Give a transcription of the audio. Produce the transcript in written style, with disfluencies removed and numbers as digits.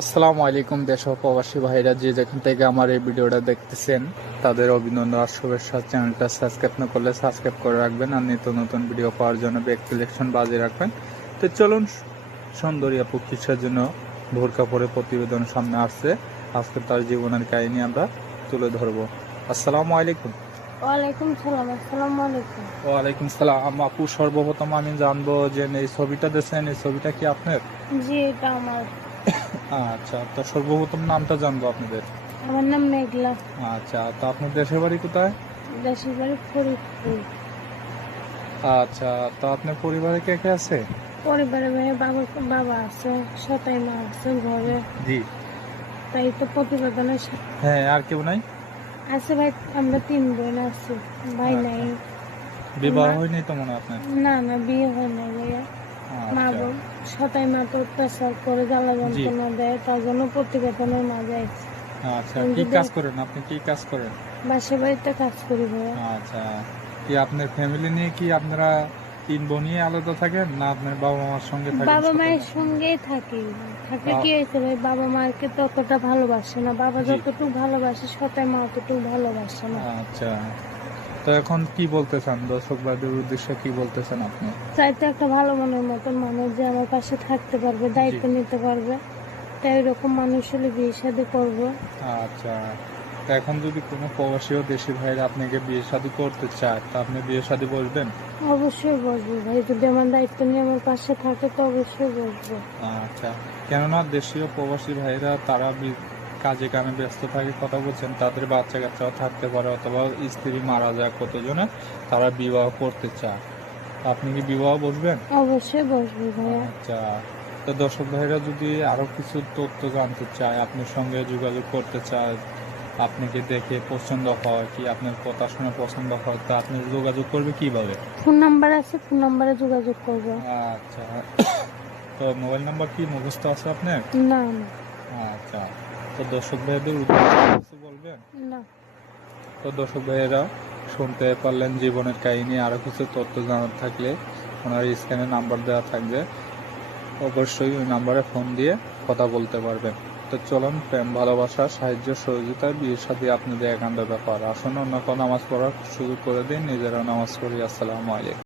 আসসালামু আলাইকুম দেশ ও প্রবাসী ভাইরা যে যেখান থেকে আমার এই ভিডিওটা দেখতেছেন তাদের অভিনন্দন আর শুভেচ্ছা। চ্যানেলটা সাবস্ক্রাইব না করলে সাবস্ক্রাইব করে রাখবেন আর নিত্য নতুন ভিডিও পাওয়ার জন্য বেল সিলেকশন বাজিয়ে রাখবেন। তো চলুন, সুন্দরী আপু কিসের জন্য বোরকা পরে প্রতিবেদন সামনে আসছে, আজকে তার জীবনের কাহিনী আমরা তুলে ধরবো। আসসালামু আলাইকুম। ওয়ালাইকুম সালাম। আসসালামু আলাইকুম। ওয়ালাইকুম সালাম আপু, সর্বপ্রথম আমি জানবো যে এই ছবিটা দেখছেন, এই ছবিটা কি আপনার? জি, এটা আমার। আচ্ছা, তো সর্বপ্রথম নামটা জানবো আপনাদের। আমার নাম মেঘলা। আচ্ছা, তো আপনার দেশের বাড়ি কোথায়? দেশের বাড়ি ফরিদপুর। আচ্ছা, তো আপনার পরিবারে কে কে আছে? পরিবারে ভাই বাবা আছে, সতাই মা আছে ঘরে। জি। তাই তো প্রতিবেদনের হ্যাঁ, আর কেউ নাই? আছে ভাই, আমরা 3 বোন আছি, ভাই আচ্ছা। নাই। বিবাহ হয়নি তো মনে হয় আপনার? না না, বিয়ে হয় নাই ভাইয়া। মা আচ্ছা। বোন সতাই মা তো অত্যাচার করে, জ্বালা যন্ত্রণা দেয়, তার জন্য প্রতিবেদনের মাঝে আছি। আচ্ছা, কি কাজ করেন আপনি? কি কাজ করেন? বাসা বাড়িতে কাজ করি ভাইয়া। আচ্ছা, কি আপনার ফ্যামিলি নিয়ে কি আপনারা 3 বোনই আলাদা থাকেন, না আপনার বাবা মার সঙ্গে থাকেন? বাবা সাথে? মায়ের সঙ্গেই থাকি। থাকলে কি হয়েছে ভাই, বাবা মাকে ততটা ভালোবাসে না। বাবা জি। যতটুকু ভালোবাসে সতাই মা অতটুকু ভালোবাসে না। আচ্ছা, তো এখন কি বলতে চান দর্শকবাদের উদ্দেশ্যে, কি বলতে চান আপনি? চাইতে একটা ভালো মনের মতন মানুষ যে আমার পাশে থাকতে পারবে, দায়িত্ব নিতে পারবে, তাই এরকম মানুষ হলে বিয়ে শাদী করবো। আচ্ছা, তো এখন যদি কোনো প্রবাসী ও দেশি ভাইরা আপনাকে বিয়ে শাদী করতে চায়, তা আপনি বিয়ে শাদী বলবেন? অবশ্যই বসবো ভাই, যদি আমার দায়িত্ব নিয়ে আমার পাশে থাকে তো অবশ্যই বসবো। আচ্ছা, কেননা দেশীয় প্রবাসী ভাইরা তারা কাজে কামে ব্যস্ত থাকে, কথা বলছেন, তাদের বাচ্চা কাচ্চাও থাকতে পারে, অথবা স্ত্রী মারা যায় কতজনে, তারা বিবাহ করতে চায়। আপনি কি বিবাহ বসবেন? অবশ্যই বসবো ভাইয়া। আচ্ছা, তো দর্শক ভাইরা যদি আরো কিছু তথ্য জানতে চায়, আপনার সঙ্গে যোগাযোগ করতে চায়, আপনাকে দেখে পছন্দ হয়, কি আপনার কথা শুনে পছন্দ হয়, তা আপনি যোগাযোগ করবে কিভাবে? ফোন নাম্বার আছে, ফোন নাম্বারে যোগাযোগ করবো। আচ্ছা, তো মোবাইল নাম্বার কি মুখস্থ আছে আপনার? না না। আচ্ছা, তো দর্শক ভাইদের উদ্দেশ্যে কিছু বলবেন? না। তো দর্শক ভাইয়েরা শুনতে পারলেন জীবনের কাহিনী। আরো কিছু তথ্য জানার থাকলে ওনার স্ক্রিনে নাম্বার দেওয়া থাকবে, অবশ্যই ওই নাম্বারে ফোন দিয়ে কথা বলতে পারবেন। তো চলুন, প্রেম ভালোবাসা সাহায্য সহযোগিতায় বিয়ের সাথে আপনাদের একান্ত ব্যাপার। আসুন অন্য কোনো নামাজ পড়ার সুযোগ করে দিন, নিজেরা নামাজ পড়ি। আসসালামু আলাইকুম।